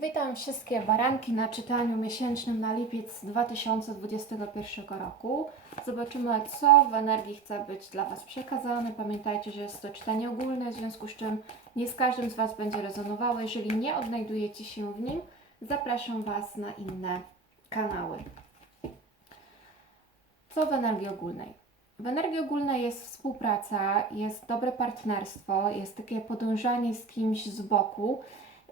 Witam wszystkie baranki na czytaniu miesięcznym na lipiec 2021 roku. Zobaczymy, co w energii chce być dla Was przekazane. Pamiętajcie, że jest to czytanie ogólne, w związku z czym nie z każdym z Was będzie rezonowało. Jeżeli nie odnajdujecie się w nim, zapraszam Was na inne kanały. Co w energii ogólnej? W energii ogólnej jest współpraca, jest dobre partnerstwo, jest takie podążanie z kimś z boku.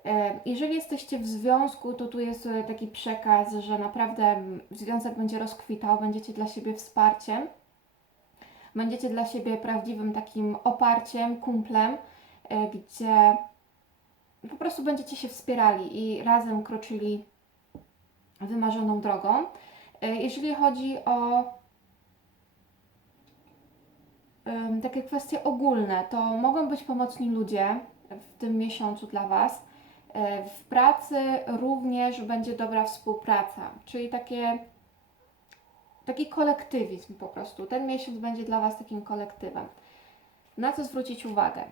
E, Jeżeli jesteście w związku, to tu jest e, taki przekaz, że naprawdę związek będzie rozkwitał, będziecie dla siebie wsparciem, będziecie dla siebie prawdziwym takim oparciem, kumplem, e, gdzie po prostu będziecie się wspierali i razem kroczyli wymarzoną drogą. Jeżeli chodzi o takie kwestie ogólne, to mogą być pomocni ludzie w tym miesiącu dla Was. E, W pracy również będzie dobra współpraca, czyli takie, taki kolektywizm po prostu. Ten miesiąc będzie dla Was takim kolektywem. Na co zwrócić uwagę?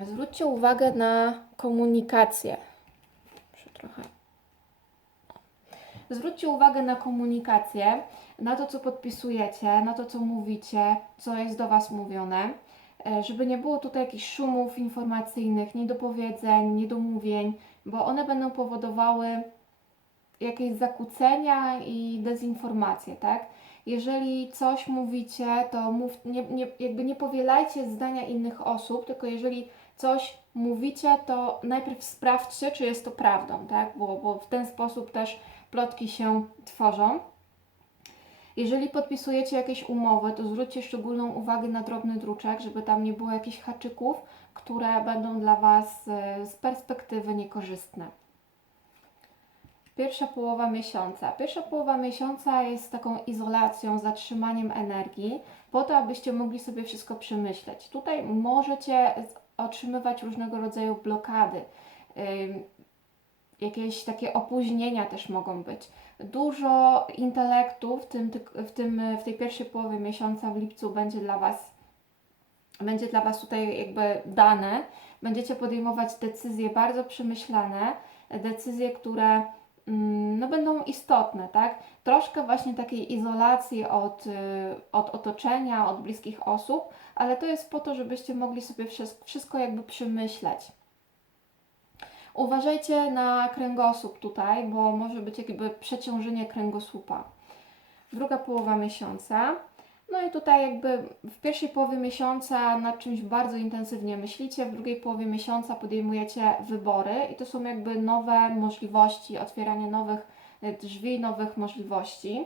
Zwróćcie uwagę na komunikację. Trochę. Zwróćcie uwagę na komunikację, na to, co podpisujecie, na to, co mówicie, co jest do Was mówione żeby nie było tutaj jakichś szumów informacyjnych, niedopowiedzeń, niedomówień, bo one będą powodowały jakieś zakłócenia i dezinformacje, tak? Jeżeli coś mówicie, to mów, nie, nie, jakby nie powielajcie zdania innych osób, tylko jeżeli coś mówicie, to najpierw sprawdźcie, czy jest to prawdą, tak? Bo, bo w ten sposób też plotki się tworzą. Jeżeli podpisujecie jakieś umowy, to zwróćcie szczególną uwagę na drobny druczek, żeby tam nie było jakichś haczyków, które będą dla Was e, z perspektywy niekorzystne. Pierwsza połowa miesiąca. Pierwsza połowa miesiąca jest taką izolacją, zatrzymaniem energii, po to, abyście mogli sobie wszystko przemyśleć. Tutaj możecie otrzymywać różnego rodzaju blokady. Jakieś takie opóźnienia też mogą być dużo intelektu w, tym, w, tym, w tej pierwszej połowie miesiąca w lipcu będzie dla Was będzie dla Was tutaj jakby dane. Będziecie podejmować decyzje bardzo przemyślane, decyzje, które mm, no, będą istotne, tak? Troszkę właśnie takiej izolacji od, y, od otoczenia, od bliskich osób, ale to jest po to, żebyście mogli sobie wszystko jakby przemyśleć. Uważajcie na kręgosłup tutaj, bo może być jakby przeciążenie kręgosłupa. Druga połowa miesiąca. No i tutaj jakby w pierwszej połowie miesiąca nad czymś bardzo intensywnie myślicie, w drugiej połowie miesiąca podejmujecie wybory i to są jakby nowe możliwości, otwieranie nowych e, drzwi, nowych możliwości.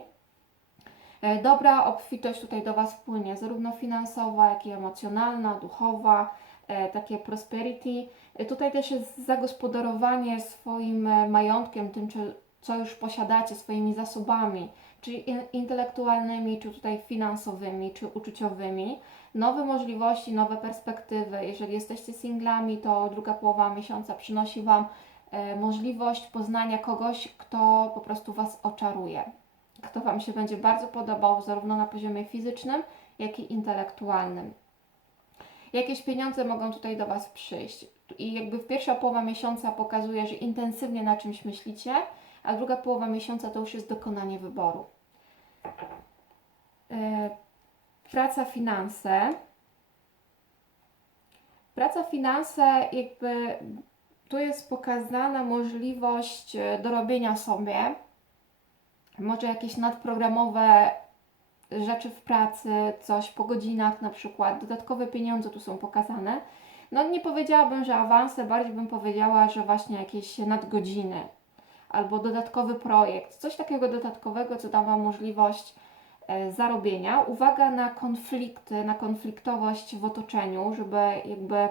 E, Dobra obfitość tutaj do Was wpłynie, zarówno finansowa, jak i emocjonalna, duchowa, e, takie prosperity. E, Tutaj też jest zagospodarowanie swoim e, majątkiem, tym, co już posiadacie, swoimi zasobami, czy in- intelektualnymi, czy tutaj finansowymi, czy uczuciowymi. Nowe możliwości, nowe perspektywy. Jeżeli jesteście singlami, to druga połowa miesiąca przynosi Wam e, możliwość poznania kogoś, kto po prostu Was oczaruje. Kto Wam się będzie bardzo podobał, zarówno na poziomie fizycznym, jak i intelektualnym. Jakieś pieniądze mogą tutaj do Was przyjść. I jakby pierwsza połowa miesiąca pokazuje, że intensywnie na czymś myślicie, a druga połowa miesiąca to już jest dokonanie wyboru. E, Praca, finanse. Praca, finanse, jakby tu jest pokazana możliwość e, dorobienia sobie, może jakieś nadprogramowe rzeczy w pracy, coś po godzinach na przykład, dodatkowe pieniądze tu są pokazane. No nie powiedziałabym, że awanse, bardziej bym powiedziała, że właśnie jakieś nadgodziny albo dodatkowy projekt, coś takiego dodatkowego, co da Wam możliwość e, zarobienia. Uwaga na konflikty, na konfliktowość w otoczeniu, żeby jakby e,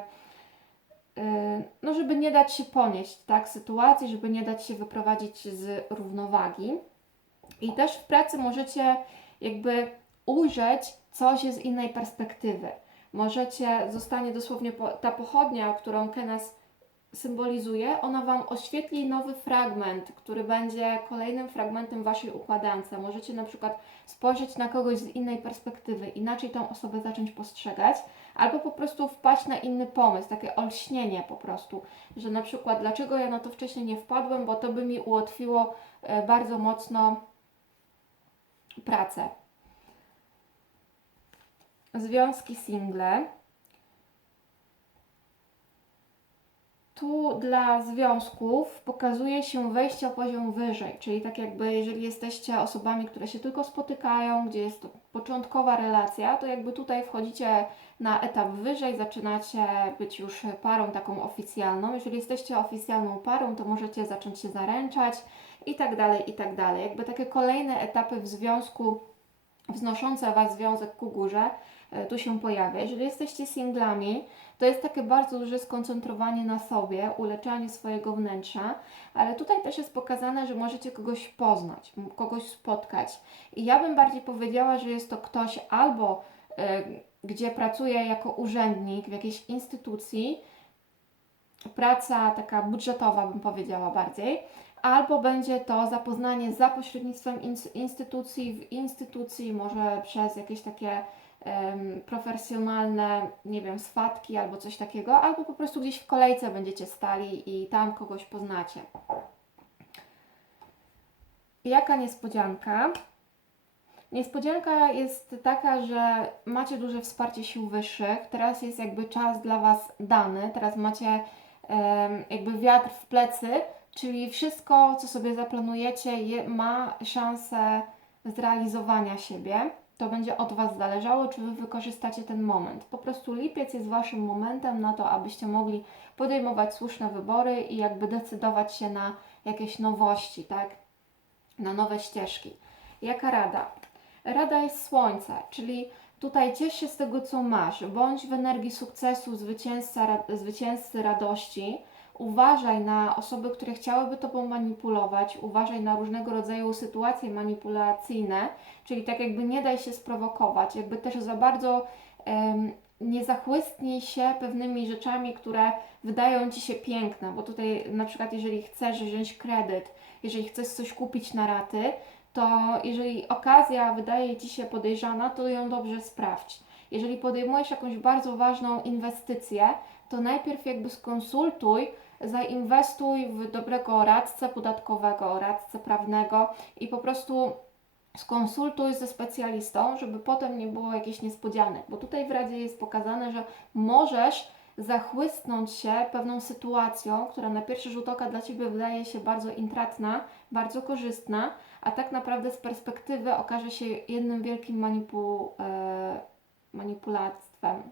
no żeby nie dać się ponieść tak sytuacji, żeby nie dać się wyprowadzić z równowagi. I też w pracy możecie jakby ujrzeć coś z innej perspektywy. Możecie, zostanie dosłownie po, ta pochodnia, którą Kenas symbolizuje, ona Wam oświetli nowy fragment, który będzie kolejnym fragmentem Waszej układance. Możecie na przykład spojrzeć na kogoś z innej perspektywy, inaczej tą osobę zacząć postrzegać, albo po prostu wpaść na inny pomysł, takie olśnienie po prostu, że na przykład dlaczego ja na to wcześniej nie wpadłem, bo to by mi ułatwiło e, bardzo mocno pracę. Związki single. Tu dla związków pokazuje się wejście o poziom wyżej, czyli tak jakby jeżeli jesteście osobami, które się tylko spotykają, gdzie jest to początkowa relacja, to jakby tutaj wchodzicie na etap wyżej, zaczynacie być już parą taką oficjalną. Jeżeli jesteście oficjalną parą, to możecie zacząć się zaręczać i tak dalej, i tak dalej. Jakby takie kolejne etapy w związku wznoszące Was związek ku górze tu się pojawia. Jeżeli jesteście singlami, to jest takie bardzo duże skoncentrowanie na sobie, uleczanie swojego wnętrza, ale tutaj też jest pokazane, że możecie kogoś poznać, kogoś spotkać. I ja bym bardziej powiedziała, że jest to ktoś albo e, gdzie pracuje jako urzędnik w jakiejś instytucji, praca taka budżetowa bym powiedziała bardziej, albo będzie to zapoznanie za pośrednictwem ins- instytucji, w instytucji, może przez jakieś takie profesjonalne, nie wiem, swatki albo coś takiego, albo po prostu gdzieś w kolejce będziecie stali i tam kogoś poznacie. Jaka niespodzianka? Niespodzianka jest taka, że macie duże wsparcie sił wyższych. Teraz jest jakby czas dla Was dany. Teraz macie jakby wiatr w plecy, czyli wszystko, co sobie zaplanujecie, je, ma szansę zrealizowania siebie. To będzie od Was zależało, czy Wy wykorzystacie ten moment. Po prostu lipiec jest Waszym momentem na to, abyście mogli podejmować słuszne wybory i jakby decydować się na jakieś nowości, tak? Na nowe ścieżki. Jaka rada? Rada jest słońce, czyli tutaj ciesz się z tego, co masz. Bądź w energii sukcesu, zwycięzca, ra- zwycięzcy radości. Uważaj na osoby, które chciałyby Tobą manipulować. Uważaj na różnego rodzaju sytuacje manipulacyjne, czyli tak jakby nie daj się sprowokować, jakby też za bardzo em, nie zachłystnij się pewnymi rzeczami, które wydają Ci się piękne, bo tutaj na przykład jeżeli chcesz wziąć kredyt, jeżeli chcesz coś kupić na raty, to jeżeli okazja wydaje Ci się podejrzana, to ją dobrze sprawdź. Jeżeli podejmujesz jakąś bardzo ważną inwestycję, to najpierw jakby skonsultuj, zainwestuj w dobrego radcę podatkowego, radcę prawnego i po prostu skonsultuj ze specjalistą, żeby potem nie było jakichś niespodzianek, bo tutaj w Radzie jest pokazane, że możesz zachłysnąć się pewną sytuacją, która na pierwszy rzut oka dla Ciebie wydaje się bardzo intratna, bardzo korzystna, a tak naprawdę z perspektywy okaże się jednym wielkim manipu, e, manipulactwem.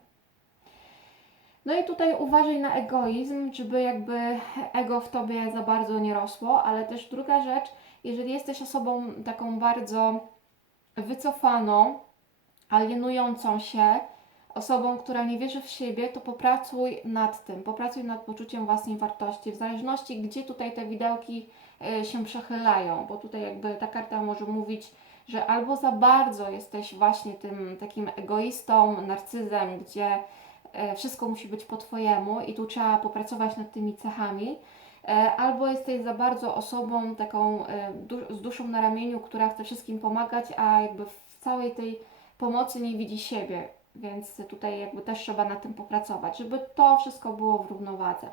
No i tutaj uważaj na egoizm, żeby jakby ego w tobie za bardzo nie rosło, ale też druga rzecz, jeżeli jesteś osobą taką bardzo wycofaną, alienującą się, osobą, która nie wierzy w siebie, to popracuj nad tym, popracuj nad poczuciem własnej wartości, w zależności gdzie tutaj te widełki e, się przechylają, bo tutaj jakby ta karta może mówić, że albo za bardzo jesteś właśnie tym takim egoistą, narcyzem, gdzie wszystko musi być po Twojemu i tu trzeba popracować nad tymi cechami, e, albo jesteś za bardzo osobą taką e, z duszą na ramieniu, która chce wszystkim pomagać, a jakby w całej tej pomocy nie widzi siebie, więc tutaj jakby też trzeba nad tym popracować, żeby to wszystko było w równowadze.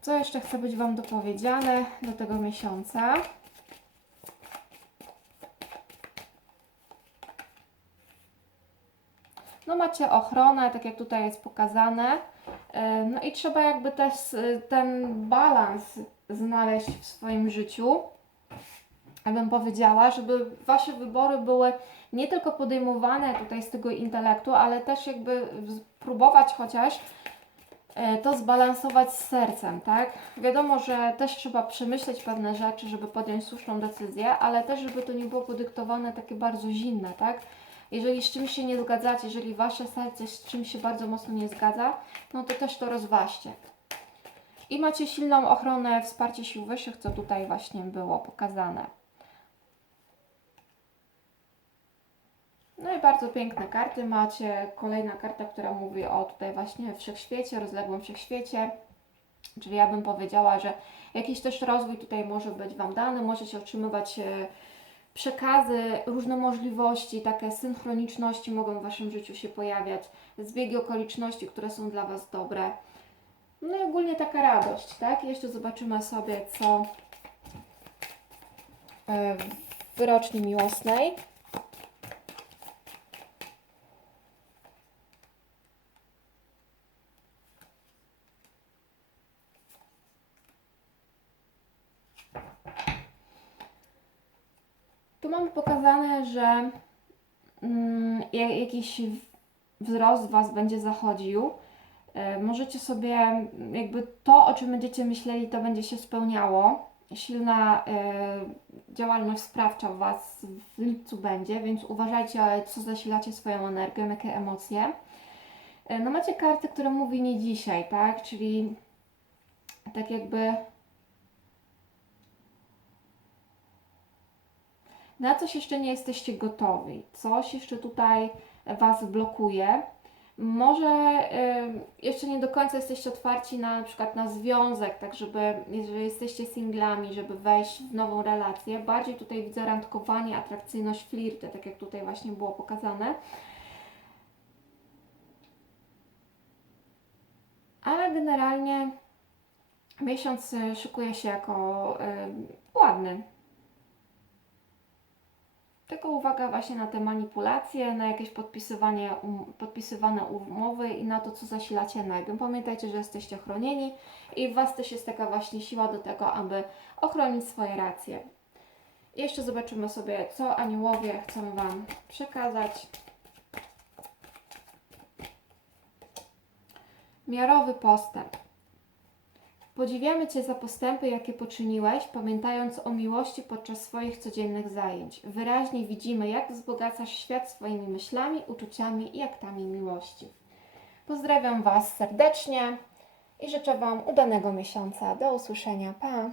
Co jeszcze chce być Wam dopowiedziane do tego miesiąca? No macie ochronę, tak jak tutaj jest pokazane. E, No i trzeba jakby też e, ten balans znaleźć w swoim życiu. Ja bym powiedziała, żeby Wasze wybory były nie tylko podejmowane tutaj z tego intelektu, ale też jakby spróbować chociaż e, to zbalansować z sercem, tak? Wiadomo, że też trzeba przemyśleć pewne rzeczy, żeby podjąć słuszną decyzję, ale też, żeby to nie było podyktowane takie bardzo zimne, tak? Jeżeli z czymś się nie zgadzacie, jeżeli Wasze serce z czymś się bardzo mocno nie zgadza, no to też to rozważcie. I macie silną ochronę, wsparcie sił wyższych, co tutaj właśnie było pokazane. No i bardzo piękne karty macie. Kolejna karta, która mówi o tutaj właśnie wszechświecie, rozległym wszechświecie. Czyli ja bym powiedziała, że jakiś też rozwój tutaj może być Wam dany, możecie otrzymywać e, przekazy, różne możliwości, takie synchroniczności mogą w Waszym życiu się pojawiać, zbiegi okoliczności, które są dla Was dobre. No i ogólnie taka radość, tak? Jeszcze zobaczymy sobie, co e, w wyroczni miłosnej. Tu mamy pokazane, że mm, ja- jakiś w- wzrost w Was będzie zachodził. E, Możecie sobie, jakby to, o czym będziecie myśleli, to będzie się spełniało. Silna e, działalność sprawcza u Was w lipcu będzie, więc uważajcie, co zasilacie swoją energią, jakie emocje. E, No macie kartę, która mówi nie dzisiaj, tak? Czyli tak jakby na coś jeszcze nie jesteście gotowi, coś jeszcze tutaj Was blokuje. Może jeszcze nie do końca jesteście otwarci na, na przykład na związek, tak żeby, jeżeli jesteście singlami, żeby wejść w nową relację. Bardziej tutaj widzę randkowanie, atrakcyjność, flirty, tak jak tutaj właśnie było pokazane. Ale generalnie miesiąc y, szykuje się jako ładny. Tylko uwaga właśnie na te manipulacje, na jakieś podpisywanie, um, podpisywane umowy i na to, co zasilacie energią. Pamiętajcie, że jesteście chronieni i w Was też jest taka właśnie siła do tego, aby ochronić swoje racje. Jeszcze zobaczymy sobie, co aniołowie chcą Wam przekazać. Miarowy postęp. Podziwiamy Cię za postępy, jakie poczyniłeś, pamiętając o miłości podczas swoich codziennych zajęć. Wyraźnie widzimy, jak wzbogacasz świat swoimi myślami, uczuciami i aktami miłości. Pozdrawiam Was serdecznie i życzę Wam udanego miesiąca. Do usłyszenia. Pa!